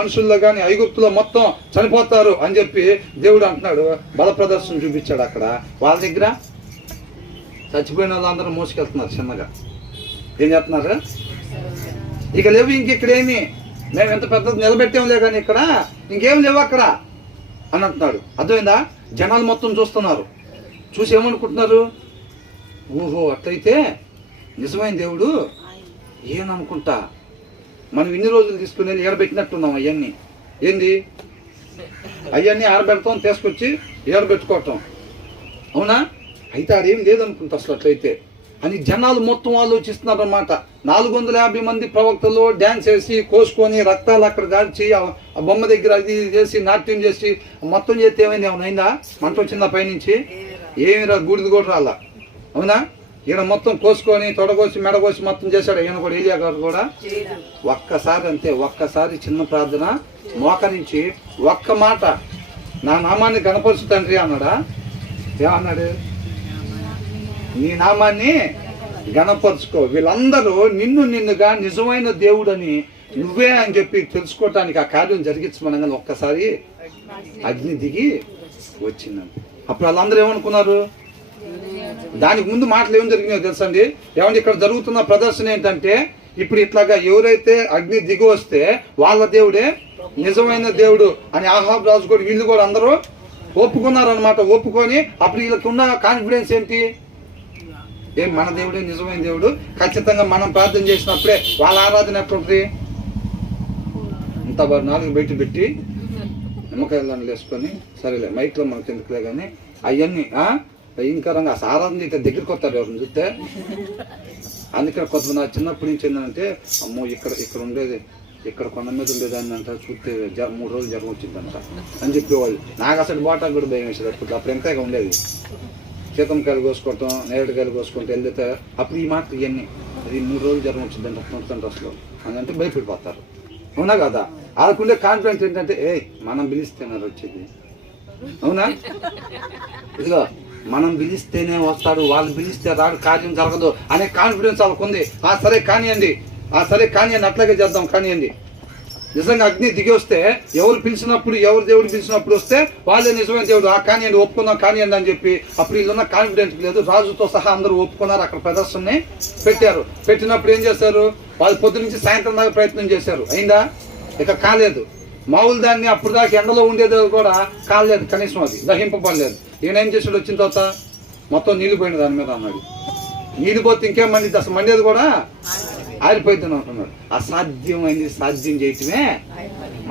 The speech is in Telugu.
మనుషుల్లో కానీ ఐగుప్తులో మొత్తం చనిపోతారు అని చెప్పి దేవుడు అంటున్నాడు. బల ప్రదర్శన చూపించాడు అక్కడ. వాళ్ళ దగ్గర చచ్చిపోయిన వాళ్ళందరూ మోసుకెళ్తున్నారు చిన్నగా. ఏం చేస్తున్నారు? ఇక లేవు ఇంకెక్కడేమి, మేము ఎంత పెద్ద నిలబెట్టాంలే కానీ ఇక్కడ ఇంకేం లేవు అక్కడ అని అంటున్నాడు. అర్థమైందా? జనాలు మొత్తం చూస్తున్నారు. చూసి ఏమనుకుంటున్నారు? ఓహో అట్లయితే నిజమైన దేవుడు ఏననుకుంటా, మనం ఇన్ని రోజులు తీసుకుని ఏడబెట్టినట్టున్నాం. అవన్నీ ఏంది? అవన్నీ ఆరబెడతాం, తీసుకొచ్చి ఏడబెట్టుకోవటం. అవునా? అయితే అదేం లేదనుకుంటా అసలు అట్లయితే అని జనాలు మొత్తం ఆలోచిస్తున్నారు అన్నమాట. 450 మంది ప్రవక్తలు డ్యాన్స్ వేసి కోసుకొని రక్తాలు అక్కడ దాల్చి ఆ బొమ్మ దగ్గర అది చేసి నాట్యం చేసి మొత్తం చేస్తే ఏమైంది? ఏమైనా మంట వచ్చిందా పైనుంచి? ఏమి రా, బూడిద కూడా రాలా. అవునా? ఈయన మొత్తం కోసుకొని తొడగోసి మెడగోసి మొత్తం చేశాడు. ఈయన కూడా, ఏలియా గారు కూడా ఒక్కసారి అంతే, ఒక్కసారి చిన్న ప్రార్థన మోకరించి ఒక్క మాట, నా నామాన్ని గణపరచు తండ్రి అన్నాడా? ఏమన్నాడు? నీ నామాన్ని గణపరుచుకో. వీళ్ళందరూ నిన్నుగా నిజమైన దేవుడని నువ్వే అని చెప్పి తెలుసుకోవటానికి ఆ కార్యం జరిగించమనగానే ఒక్కసారి అగ్ని దిగి వచ్చిందండి. అప్పుడు వాళ్ళందరూ ఏమనుకున్నారు? దానికి ముందు మాటలు ఏం జరిగినాయో తెలుసండి. ఏమంటే ఇక్కడ జరుగుతున్న ప్రదర్శన ఏంటంటే, ఇప్పుడు ఇట్లాగా ఎవరైతే అగ్ని దిగి వస్తే వాళ్ళ దేవుడే నిజమైన దేవుడు అని ఆహాబ్ రాజు కూడా వీళ్ళు కూడా అందరూ ఒప్పుకున్నారనమాట. ఒప్పుకొని అప్పుడు వీళ్ళకి ఉన్న కాన్ఫిడెన్స్ ఏంటి? ఏం మన దేవుడే నిజమైన దేవుడు, ఖచ్చితంగా మనం ప్రార్థన చేసినప్పుడే వాళ్ళ ఆరాధన ఎట్లుంటుంది? ఇంత 4 బయట పెట్టి నిమ్మకాయలను వేసుకొని, సరేలే మైక్లో మనకి ఎందుకులే కానీ అవన్నీ భయంకరంగా ఆరాధన చేస్తే దగ్గరికి వస్తారు ఎవరిని చూస్తే. అందుకని కొంత నా చిన్నప్పటి నుంచి ఏంటంటే, అమ్మో ఇక్కడ ఉండేది, ఇక్కడ కొండ మీద ఉండేదాన్ని అంట, చూస్తే 3 రోజులు జ్వరం వచ్చిందంట అని చెప్పేవాళ్ళు. నాకు అసలు బాటా కూడా భయం వేసేది అప్పుడు ఎంతగా ఉండేది. సీతంకాయలు కోసుకోవటం, నేరేడుకాయలు కోసుకుంటూ వెళ్తే అప్పుడు ఈ మాట ఇవన్నీ, అది 3 రోజులు జ్వరం వచ్చిందంట అప్పుడు అసలు అని అంటే భయపడిపోతారు. అవునా కదా? వాళ్ళకుండే కాన్ఫిడెన్స్ ఏంటంటే, మనం పిలిస్తేనారు వచ్చేది. అవునా? ఇదిగో మనం పిలిస్తేనే వస్తాడు, వాళ్ళు పిలిస్తే రాడు, కార్యం జరగదు అనే కాన్ఫిడెన్స్ వాళ్ళకు ఉంది. సరే కానివ్వండి, సరే కానివ్వండి, అట్లాగే చేద్దాం కానివ్వండి. నిజంగా అగ్ని దిగి వస్తే ఎవరు పిలిచినప్పుడు, ఎవరు దేవుడు పిలిచినప్పుడు వస్తే వాళ్ళే నిజమైన దేవుడు. కానివ్వండి, ఒప్పుకుందాం కానివ్వండి అని చెప్పి అప్పుడు వీళ్ళున్న కాన్ఫిడెన్స్ లేదు. రాజుతో సహా అందరూ ఒప్పుకున్నారు. అక్కడ ప్రదర్శనని పెట్టారు. పెట్టినప్పుడు ఏం చేశారు? వాళ్ళు పొద్దు నుంచి సాయంత్రం దాకా ప్రయత్నం చేశారు. అయిందా? ఇక కాలేదు. మామూలు దాన్ని అప్పుడు దాకా ఎండలో ఉండేది కూడా కాలేదు, కనీసం అది దహింపబడలేదు. ఈయన ఏం చేసాడు? వచ్చిన తర్వాత మొత్తం నీళ్ళు పోయిన దాని మీద అన్నాడు. నీళ్ళు పోతే ఇంకేం మండిద్ది? అసలు మండేది కూడా ఆరిపోయిందని అంటున్నాడు. అసాధ్యమైంది సాధ్యం చేయటమే